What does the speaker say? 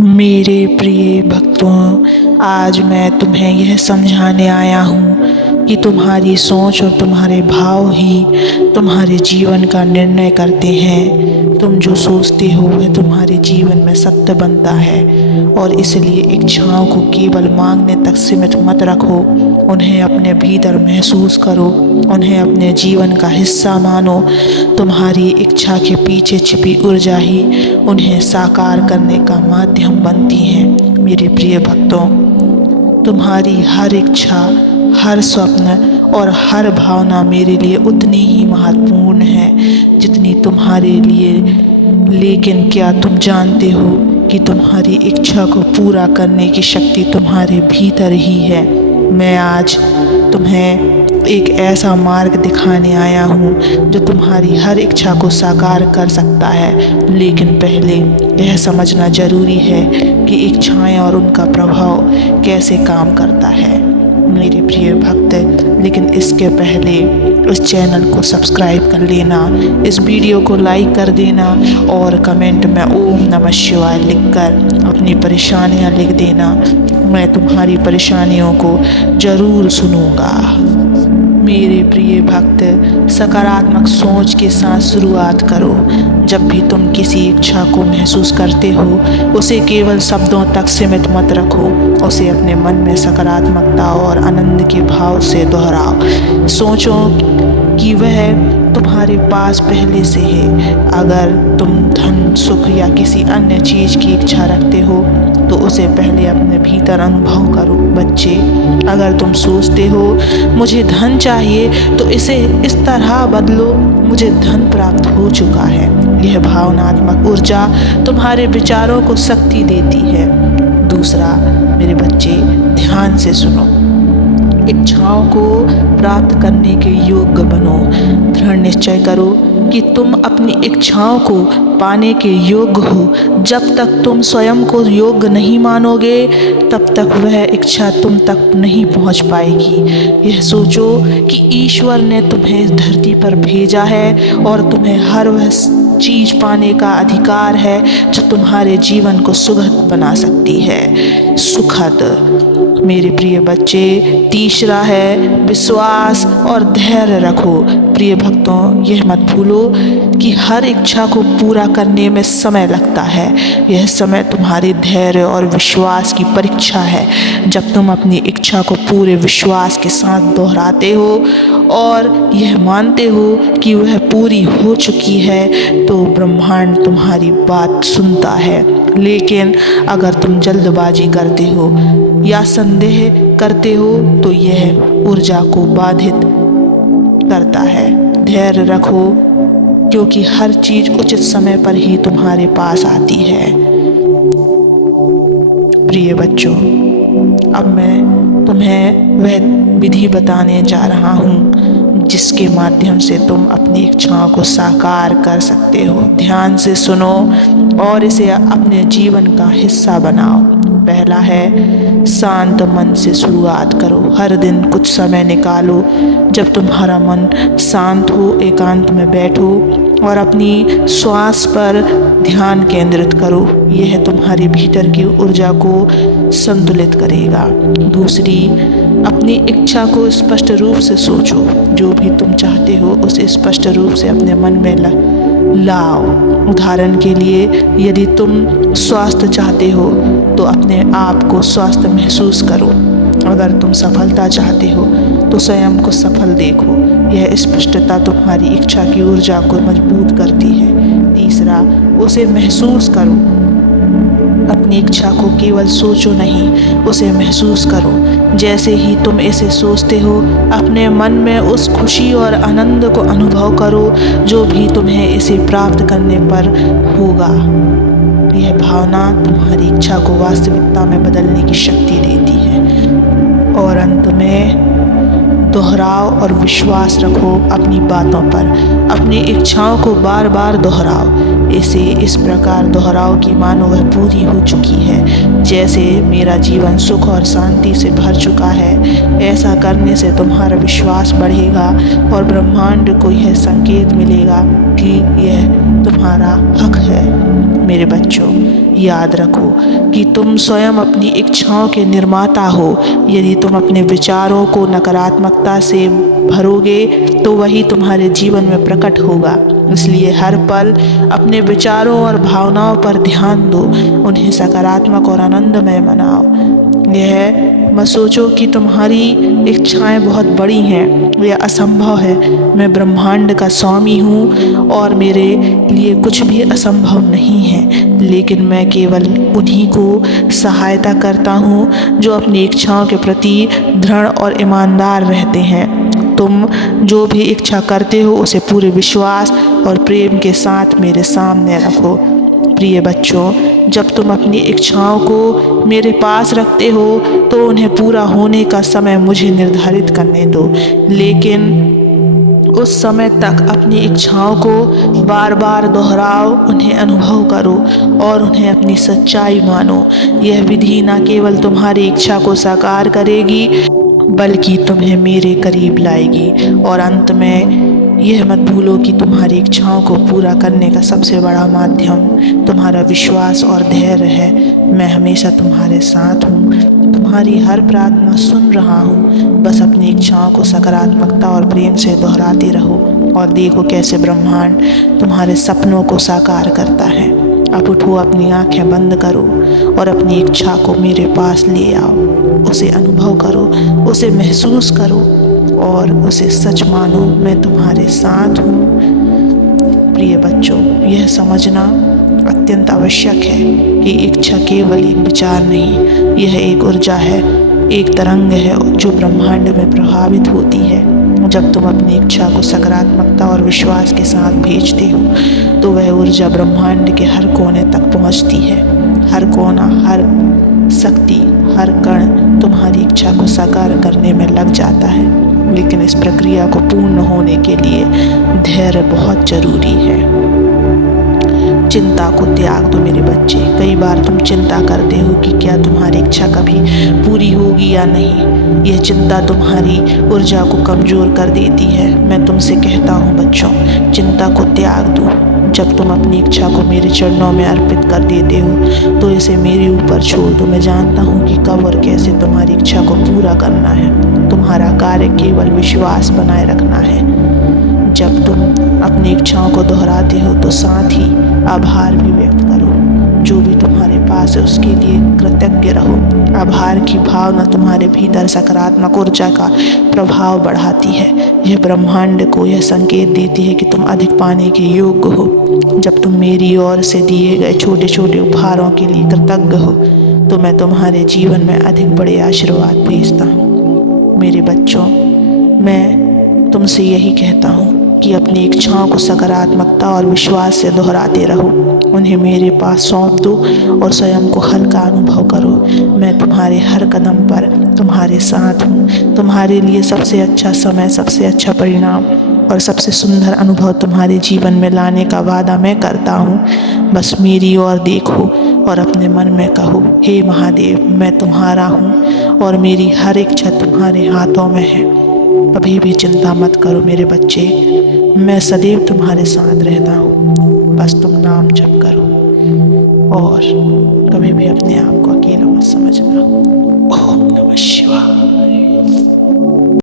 मेरे प्रिय भक्तों, आज मैं तुम्हें यह समझाने आया हूँ कि तुम्हारी सोच और तुम्हारे भाव ही तुम्हारे जीवन का निर्णय करते हैं। तुम जो सोचते हो वह तुम्हारे जीवन में सत्य बनता है और इसलिए इच्छाओं को केवल मांगने तक सीमित मत रखो। उन्हें अपने भीतर महसूस करो, उन्हें अपने जीवन का हिस्सा मानो। तुम्हारी इच्छा के पीछे छिपी ऊर्जा ही उन्हें साकार करने का माध्यम बनती है। मेरे प्रिय भक्तों, तुम्हारी हर इच्छा, हर स्वप्न और हर भावना मेरे लिए उतनी ही महत्वपूर्ण है जितनी तुम्हारे लिए। लेकिन क्या तुम जानते हो कि तुम्हारी इच्छा को पूरा करने की शक्ति तुम्हारे भीतर ही है। मैं आज तुम्हें एक ऐसा मार्ग दिखाने आया हूँ जो तुम्हारी हर इच्छा को साकार कर सकता है। लेकिन पहले यह समझना जरूरी है कि इच्छाएं और उनका प्रभाव कैसे काम करता है। मेरे प्रिय भक्त, लेकिन इसके पहले इस चैनल को सब्सक्राइब कर लेना, इस वीडियो को लाइक कर देना और कमेंट में ओम नमः शिवाय लिखकर अपनी परेशानियां लिख देना। मैं तुम्हारी परेशानियों को ज़रूर सुनूंगा। मेरे प्रिय भक्त, सकारात्मक सोच के साथ शुरुआत करो। जब भी तुम किसी इच्छा को महसूस करते हो, उसे केवल शब्दों तक सीमित मत रखो। उसे अपने मन में सकारात्मकता और आनंद के भाव से दोहराओ। सोचो कि वह तुम्हारे पास पहले से है। अगर तुम धन, सुख या किसी अन्य चीज़ की इच्छा रखते हो तो उसे पहले अपने भीतर अनुभव करो। बच्चे, अगर तुम सोचते हो मुझे धन चाहिए तो इसे इस तरह बदलो, मुझे धन प्राप्त हो चुका है। यह भावनात्मक ऊर्जा तुम्हारे विचारों को शक्ति देती है। दूसरा, मेरे बच्चे ध्यान से सुनो। इच्छाओं को प्राप्त करने के योग्य बनो। दृढ़ निश्चय करो कि तुम अपनी इच्छाओं को पाने के योग्य हो। जब तक तुम स्वयं को योग्य नहीं मानोगे तब तक वह इच्छा तुम तक नहीं पहुंच पाएगी। यह सोचो कि ईश्वर ने तुम्हें इस धरती पर भेजा है और तुम्हें हर वह चीज़ पाने का अधिकार है जो तुम्हारे जीवन को सुखद बना सकती है। सुखद। मेरे प्रिय बच्चे, तीसरा है विश्वास और धैर्य रखो। प्रिय भक्तों, यह मत भूलो कि हर इच्छा को पूरा करने में समय लगता है। यह समय तुम्हारे धैर्य और विश्वास की परीक्षा है। जब तुम अपनी इच्छा को पूरे विश्वास के साथ दोहराते हो और यह मानते हो कि वह पूरी हो चुकी है तो ब्रह्मांड तुम्हारी बात सुनता है। लेकिन अगर तुम जल्दबाजी करते हो या संदेह करते हो तो यह ऊर्जा को बाधित करता है। धैर्य रखो क्योंकि हर चीज उचित समय पर ही तुम्हारे पास आती है। प्रिय बच्चों, अब मैं तुम्हें वह विधि बताने जा रहा हूँ जिसके माध्यम से तुम अपनी इच्छाओं को साकार कर सकते हो। ध्यान से सुनो और इसे अपने जीवन का हिस्सा बनाओ। पहला है, शांत मन से शुरुआत करो। हर दिन कुछ समय निकालो जब तुम्हारा मन शांत हो। एकांत में बैठो और अपनी श्वास पर ध्यान केंद्रित करो। यह तुम्हारे भीतर की ऊर्जा को संतुलित करेगा। दूसरी, अपनी इच्छा को स्पष्ट रूप से सोचो। जो भी तुम चाहते हो उसे स्पष्ट रूप से अपने मन में लाओ। उदाहरण के लिए, यदि तुम स्वास्थ्य चाहते हो तो अपने आप को स्वस्थ महसूस करो। अगर तुम सफलता चाहते हो तो स्वयं को सफल देखो। यह स्पष्टता तुम्हारी इच्छा की ऊर्जा को मजबूत करती है। तीसरा, उसे महसूस करो। अपनी इच्छा को केवल सोचो नहीं, उसे महसूस करो। जैसे ही तुम इसे सोचते हो, अपने मन में उस खुशी और आनंद को अनुभव करो जो भी तुम्हें इसे प्राप्त करने पर होगा। यह भावना तुम्हारी इच्छा को वास्तविकता में बदलने की शक्ति देती है। और अंत में दोहराओ और विश्वास रखो अपनी बातों पर। अपनी इच्छाओं को बार बार दोहराओ। इसे इस प्रकार दोहराओ कि मानो वह पूरी हो चुकी है। जैसे मेरा जीवन सुख और शांति से भर चुका है। ऐसा करने से तुम्हारा विश्वास बढ़ेगा और ब्रह्मांड को यह संकेत मिलेगा कि यह तुम्हारा हक है। मेरे बच्चों, याद रखो कि तुम स्वयं अपनी इच्छाओं के निर्माता हो। यदि तुम अपने विचारों को नकारात्मकता से भरोगे तो वही तुम्हारे जीवन में प्रकट होगा। इसलिए हर पल अपने विचारों और भावनाओं पर ध्यान दो, उन्हें सकारात्मक और आनंदमय बनाओ। यह मत सोचो कि तुम्हारी इच्छाएं बहुत बड़ी हैं, यह असंभव है। मैं ब्रह्मांड का स्वामी हूँ और मेरे लिए कुछ भी असंभव नहीं है, लेकिन मैं केवल उन्हीं को सहायता करता हूँ जो अपनी इच्छाओं के प्रति दृढ़ और ईमानदार रहते हैं। तुम जो भी इच्छा करते हो उसे पूरे विश्वास और प्रेम के साथ मेरे सामने रखो। प्रिय बच्चों, जब तुम अपनी इच्छाओं को मेरे पास रखते हो तो उन्हें पूरा होने का समय मुझे निर्धारित करने दो, लेकिन उस समय तक अपनी इच्छाओं को बार बार दोहराओ, उन्हें अनुभव करो और उन्हें अपनी सच्चाई मानो। यह विधि न केवल तुम्हारी इच्छा को साकार करेगी बल्कि तुम्हें मेरे करीब लाएगी। और अंत में यह मत भूलो कि तुम्हारी इच्छाओं को पूरा करने का सबसे बड़ा माध्यम तुम्हारा विश्वास और धैर्य है। मैं हमेशा तुम्हारे साथ हूँ, तुम्हारी हर प्रार्थना सुन रहा हूँ। बस अपनी इच्छाओं को सकारात्मकता और प्रेम से दोहराते रहो और देखो कैसे ब्रह्मांड तुम्हारे सपनों को साकार करता है। अब उठो, अपनी आंखें बंद करो और अपनी इच्छा को मेरे पास ले आओ। उसे अनुभव करो, उसे महसूस करो और उसे सच मानो। मैं तुम्हारे साथ हूँ। प्रिय बच्चों, यह समझना अत्यंत आवश्यक है कि इच्छा केवल एक विचार नहीं, यह एक ऊर्जा है, एक तरंग है जो ब्रह्मांड में प्रभावित होती है। जब तुम अपनी इच्छा को सकारात्मकता और विश्वास के साथ भेजते हो तो वह ऊर्जा ब्रह्मांड के हर कोने तक पहुंचती है। हर कोना, हर शक्ति, हर कण तुम्हारी इच्छा को साकार करने में लग जाता है। लेकिन इस प्रक्रिया को पूर्ण होने के लिए धैर्य बहुत जरूरी है। चिंता को त्याग दो मेरे बच्चे। कई बार तुम चिंता करते हो कि क्या तुम्हारी इच्छा कभी पूरी होगी या नहीं। यह चिंता तुम्हारी ऊर्जा को कमज़ोर कर देती है। मैं तुमसे कहता हूँ बच्चों, चिंता को त्याग दो। जब तुम अपनी इच्छा को मेरे चरणों में अर्पित कर देते हो तो इसे मेरे ऊपर छोड़ दो। मैं जानता हूँ कि कब और कैसे तुम्हारी इच्छा को पूरा करना है। तुम्हारा कार्य केवल विश्वास बनाए रखना है। जब तुम अपनी इच्छाओं को दोहराते हो तो साथ ही आभार भी व्यक्त करो। जो भी तुम्हारे पास है उसके लिए कृतज्ञ रहो। आभार की भावना तुम्हारे भीतर सकारात्मक ऊर्जा का प्रभाव बढ़ाती है। यह ब्रह्मांड को यह संकेत देती है कि तुम अधिक पाने के योग्य हो। जब तुम मेरी ओर से दिए गए छोटे छोटे उपहारों के लिए कृतज्ञ हो तो मैं तुम्हारे जीवन में अधिक बड़े आशीर्वाद भेजता हूँ। मेरे बच्चों, मैं तुमसे यही कहता हूँ कि अपनी इच्छाओं को सकारात्मकता और विश्वास से दोहराते रहो। उन्हें मेरे पास सौंप दो और स्वयं को हल्का अनुभव करो। मैं तुम्हारे हर कदम पर तुम्हारे साथ हूँ। तुम्हारे लिए सबसे अच्छा समय, सबसे अच्छा परिणाम और सबसे सुंदर अनुभव तुम्हारे जीवन में लाने का वादा मैं करता हूँ। बस मेरी ओर देखो और अपने मन में कहो, हे महादेव, मैं तुम्हारा हूँ और मेरी हर इच्छा तुम्हारे हाथों में है। कभी भी चिंता मत करो मेरे बच्चे, मैं सदैव तुम्हारे साथ रहता हूँ। बस तुम नाम जप करो और कभी भी अपने आप को अकेला मत समझना। ओम नमः शिवाय।